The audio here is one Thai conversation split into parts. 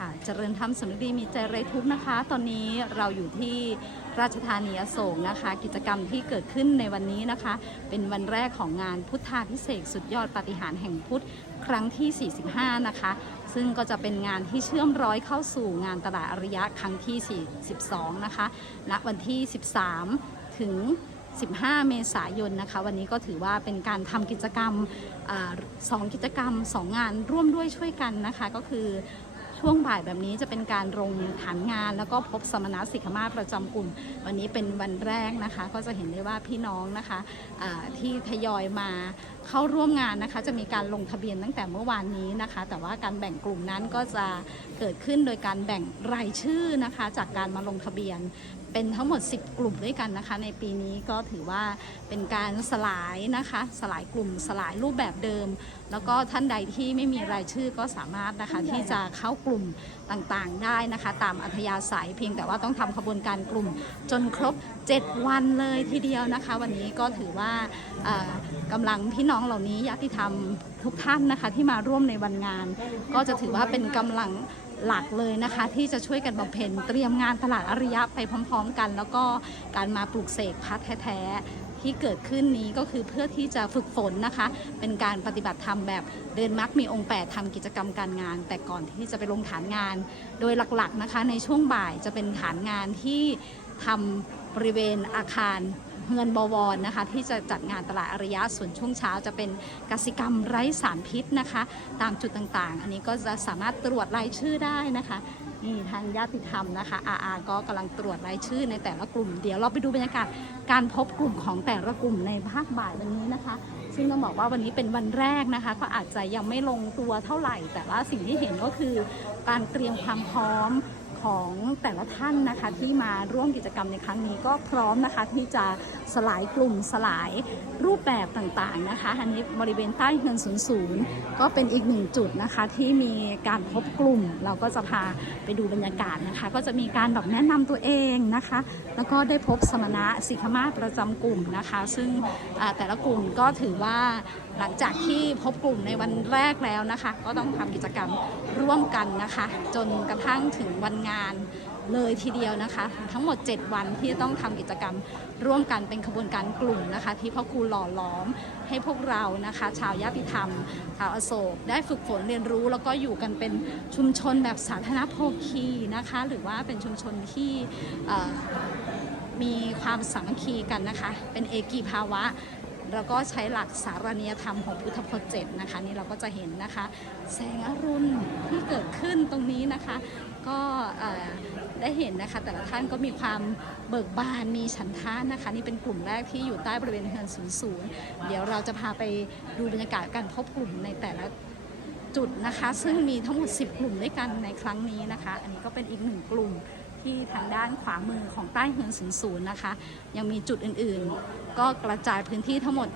ค่ะเจริญธรรมสนึกดีมีใจไรทุกข์นะคะ ตอนนี้เราอยู่ที่ราชธานีอโศกนะคะ กิจกรรมที่เกิดขึ้นในวันนี้นะคะ เป็นวันแรกของงานพุทธาพิเศษสุดยอดปาฏิหาริย์แห่งพุทธครั้งที่ 45 นะคะ ซึ่งก็จะเป็นงานที่เชื่อมร้อยเข้าสู่งานตลาดอริยะครั้งที่ 42 นะคะณวันที่ 13 ถึง 15 เมษายนนะคะ วันนี้ก็ถือว่าเป็นการทำกิจกรรมอสองกิจกรรม 2 งานร่วมด้วยช่วยกันนะคะ ก็คือ ช่วงบ่ายแบบนี้จะเป็นการลงฐานงาน แล้วก็พบสมณสิกขามาประจำกลุ่ม วันนี้เป็นวันแรกนะคะ ก็จะเห็นได้ว่าพี่น้องนะคะที่ทยอยมาเข้าร่วมงานนะคะ จะมีการลงทะเบียนตั้งแต่เมื่อวานนี้นะคะ แต่ว่าการแบ่งกลุ่มนั้นก็จะเกิดขึ้นโดยการแบ่งรายชื่อนะคะ จากการมาลงทะเบียน เป็นทั้งหมด 10 กลุ่มด้วยกันนะคะ ในปีนี้ก็ถือว่าเป็นการสลายนะคะ สลายกลุ่มสลายรูปแบบเดิม แล้วก็ท่านใดที่ไม่มีรายชื่อก็สามารถนะคะที่จะเข้ากลุ่มต่างๆได้นะคะ ตามอัธยาศัยเพียงแต่ว่าต้องทำขบวนการกลุ่มจนครบ 7 วันเลยทีเดียวนะคะ วันนี้ก็ถือว่ากำลังพี่น้องเหล่านี้ญาติธรรมทุกท่านนะคะ ที่มาร่วมในวันงาน ก็จะถือว่าเป็นกำลัง หลักเลยนะคะ ที่จะช่วยกันบำเพ็ญเตรียมงานตลาดอริยะไปพร้อม ๆ กัน แล้วก็การมาปลูกเสกพระแท้ๆที่เกิดขึ้นนี้ก็คือเพื่อที่จะฝึกฝนนะคะ เป็นการปฏิบัติธรรมแบบเดินมักมีองค์ 8ทำกิจกรรมการงาน แต่ก่อนที่จะไปลงฐานงาน โดยหลักๆนะคะ ในช่วงบ่ายจะเป็นฐานงานที่ทำบริเวณอาคาร เฮือนบวรนะคะ ที่จะจัดงานตลาดอริยะส่วนช่วงเช้าจะเป็นกสิกรรมไร้สารพิษนะคะ ตามจุดต่างๆ อันนี้ก็จะสามารถตรวจรายชื่อได้นะคะนี่ทางญาติธรรมนะคะอาอาก็กำลังตรวจรายชื่อในแต่ละกลุ่ม เดี๋ยวเราไปดูบรรยากาศการพบกลุ่มของแต่ละกลุ่มในภาคบ่ายวันนี้นะคะ ซึ่งต้องบอกว่าวันนี้เป็นวันแรกนะคะ ก็อาจจะยังไม่ลงตัวเท่าไหร่ แต่ว่าสิ่งที่เห็นก็คือการเตรียมความพร้อม ของแต่ละท่านนะคะที่มาร่วมกิจกรรมในครั้งนี้ก็พร้อมนะคะที่จะสลายกลุ่มสลายรูปแบบต่างๆนะคะอันนี้บริเวณใต้เงินศูนย์ศูนย์ก็เป็นอีกหนึ่งจุดนะคะที่มีการพบกลุ่ม เราก็จะพาไปดูบรรยากาศนะคะ ก็จะมีการแบบแนะนำตัวเองนะคะ แล้วก็ได้พบสมณะสิกขมาประจำกลุ่มนะคะ ซึ่งแต่ละกลุ่มก็ถือว่าหลังจากที่พบกลุ่มในวันแรกแล้วนะคะ ก็ต้องทำกิจกรรมร่วมกันนะคะ จนกระทั่งถึงวันงานเลยทีเดียวนะคะ ทั้งหมด 7 วันที่ต้องทำกิจกรรมร่วมกันเป็นขบวนการกลุ่มนะคะ ที่พ่อครูหล่อล้อมให้พวกเรานะคะ ชาวญาติธรรม ชาวอโศก ได้ฝึกฝนเรียนรู้ แล้วก็อยู่กันเป็นชุมชนแบบสาธารณโภคีนะคะ หรือว่าเป็นชุมชนที่มีความสามัคคีกันนะคะ เป็นเอกีภาวะแล้วก็ใช้หลักสารณียธรรมของพุทธพจน์เจ็ดนะคะ นี่เราก็จะเห็นนะคะ แสงอรุณที่เกิดขึ้นตรงนี้นะคะ ก็ได้เห็นนะคะ แต่ละท่านก็มีความเบิกบานมีฉันทานนะคะ นี่เป็นกลุ่มแรกที่อยู่ใต้บริเวณเฮือนศูนย์เดี๋ยวเราจะพาไปดูบรรยากาศการพบกลุ่มในแต่ละจุดนะคะ ซึ่งมีทั้งหมด 10 กลุ่มด้วยกันในครั้งนี้นะคะ อันนี้ก็เป็นอีกหนึ่งกลุ่มที่ทางด้านขวามือของใต้เฮือนศูนย์นะคะ ยังมีจุดอื่นๆ ก็กระจายพื้นที่ทั้งหมด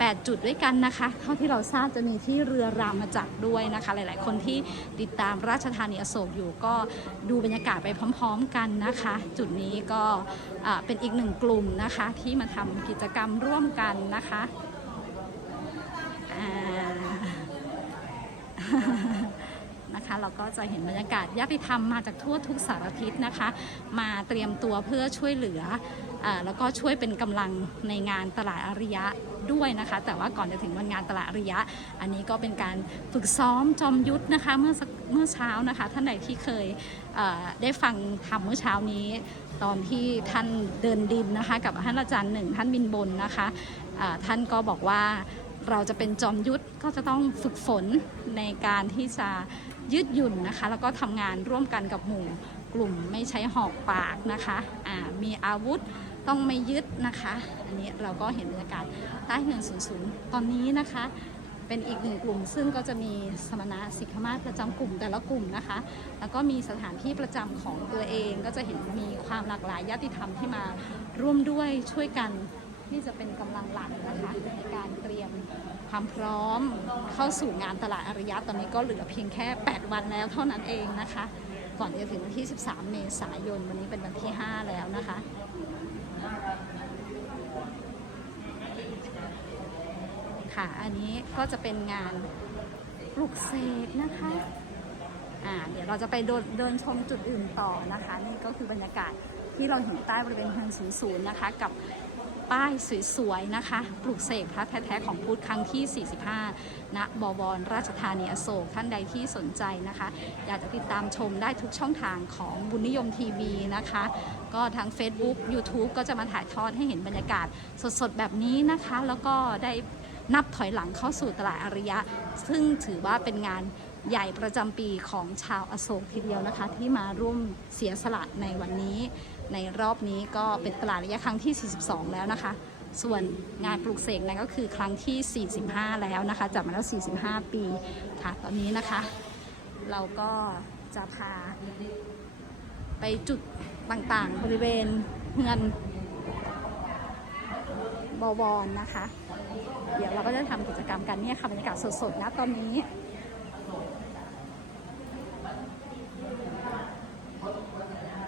8 จุดด้วยกันนะคะ เท่าที่เราทราบจะมีที่เรือรามาจักรด้วยนะคะ หลาย ๆ คนที่ติดตามราชธานีอโศกอยู่ก็ดูบรรยากาศไปพร้อม ๆ กันนะคะ จุดนี้ก็เป็นอีกหนึ่งกลุ่มนะคะที่มาทำกิจกรรมร่วมกันนะคะอ่า นะคะ เราก็จะเห็นบรรยากาศญาติธรรมมาจากทั่วทุกสารทิศนะคะ มาเตรียมตัวเพื่อช่วยเหลืออแล้วก็ช่วยเป็นกำลังในงานตลาดอริยะด้วยนะคะ แต่ว่าก่อนจะถึงวันงานตลาดอริยะ อันนี้ก็เป็นการฝึกซ้อมจอมยุทธนะคะเมื่อเมื่อเช้านะคะ ท่านใดที่เคยเได้ฟังธรรมเมื่อเช้านี้ ตอนที่ท่านเดินดินนะคะ กับท่านอาจารย์หนึ่งท่านบินบนนะคะท่านก็บอกว่าเราจะเป็นจอมยุทธก็จะต้องฝึกฝนในการที่จะ ยืดหยุ่นนะคะ แล้วก็ทำงานร่วมกันกับหมู่กลุ่มไม่ใช้หอกปากนะคะอ่ามีอาวุธต้องไม่ยึดนะคะ อันนี้เราก็เห็นบรรยากาศใต้เฮือนศูนย์ศูนย์ตอนนี้นะคะ เป็นอีกหนึ่งกลุ่ม ซึ่งก็จะมีสมณะสิกขมาประจำกลุ่มแต่ละกลุ่มนะคะ แล้วก็มีสถานที่ประจำของตัวเองก็จะเห็นมีความหลากหลายญาติธรรมที่มาร่วมด้วยช่วยกันที่จะเป็นกำลังหลักนะคะในการเตรียม ความพร้อมเข้าสู่งานตลาดอาริยะตอนนี้ก็เหลือเพียงแค่ 8 วันแล้วเท่านั้นเองนะคะ ก่อนจะถึงวันที่ 13 เมษายน วันนี้เป็นวันที่ 5 แล้วนะคะค่ะ อันนี้ก็จะเป็นงานปลุกเสกนะคะ อ่า เดี๋ยวเราจะไปเดินเดินชมจุดอื่นต่อนะคะ นี่ก็คือบรรยากาศที่เราเห็นใต้บริเวณเฮือนศูนย์นะคะ กับ ป้ายสวยๆนะคะ ปลูกเสกพระแท้ๆของพุทธครั้งที่ 45 ณ บวรราชธานีอโศกท่านใดที่สนใจนะคะ อยากจะติดตามชมได้ทุกช่องทางของบุญนิยมทีวีนะคะ ก็ทั้ง Facebook YouTube ก็จะมาถ่ายทอดให้เห็นบรรยากาศสดๆ แบบนี้นะคะ แล้วก็ได้นับถอยหลังเข้าสู่ตลาดอาริยะ ซึ่งถือว่าเป็นงาน ใหญ่ประจำปีของชาวอโศกทีเดียวนะคะ ที่มาร่วมเสียสละในวันนี้ ในรอบนี้ก็เป็นตลาดริยะครั้งที่ 42 แล้วนะคะ ส่วนงานปลูกเสกนั้นก็คือครั้งที่ 45 แล้วนะคะจัดมาแล้ว 45 ปีค่ะตอนนี้นะคะ เราก็จะพาไปจุดต่างๆ บริเวณเฮือนบวรนะคะ เดี๋ยวเราก็จะทำกิจกรรมกันเนี่ยค่ะบรรยากาศสดๆนะตอนนี้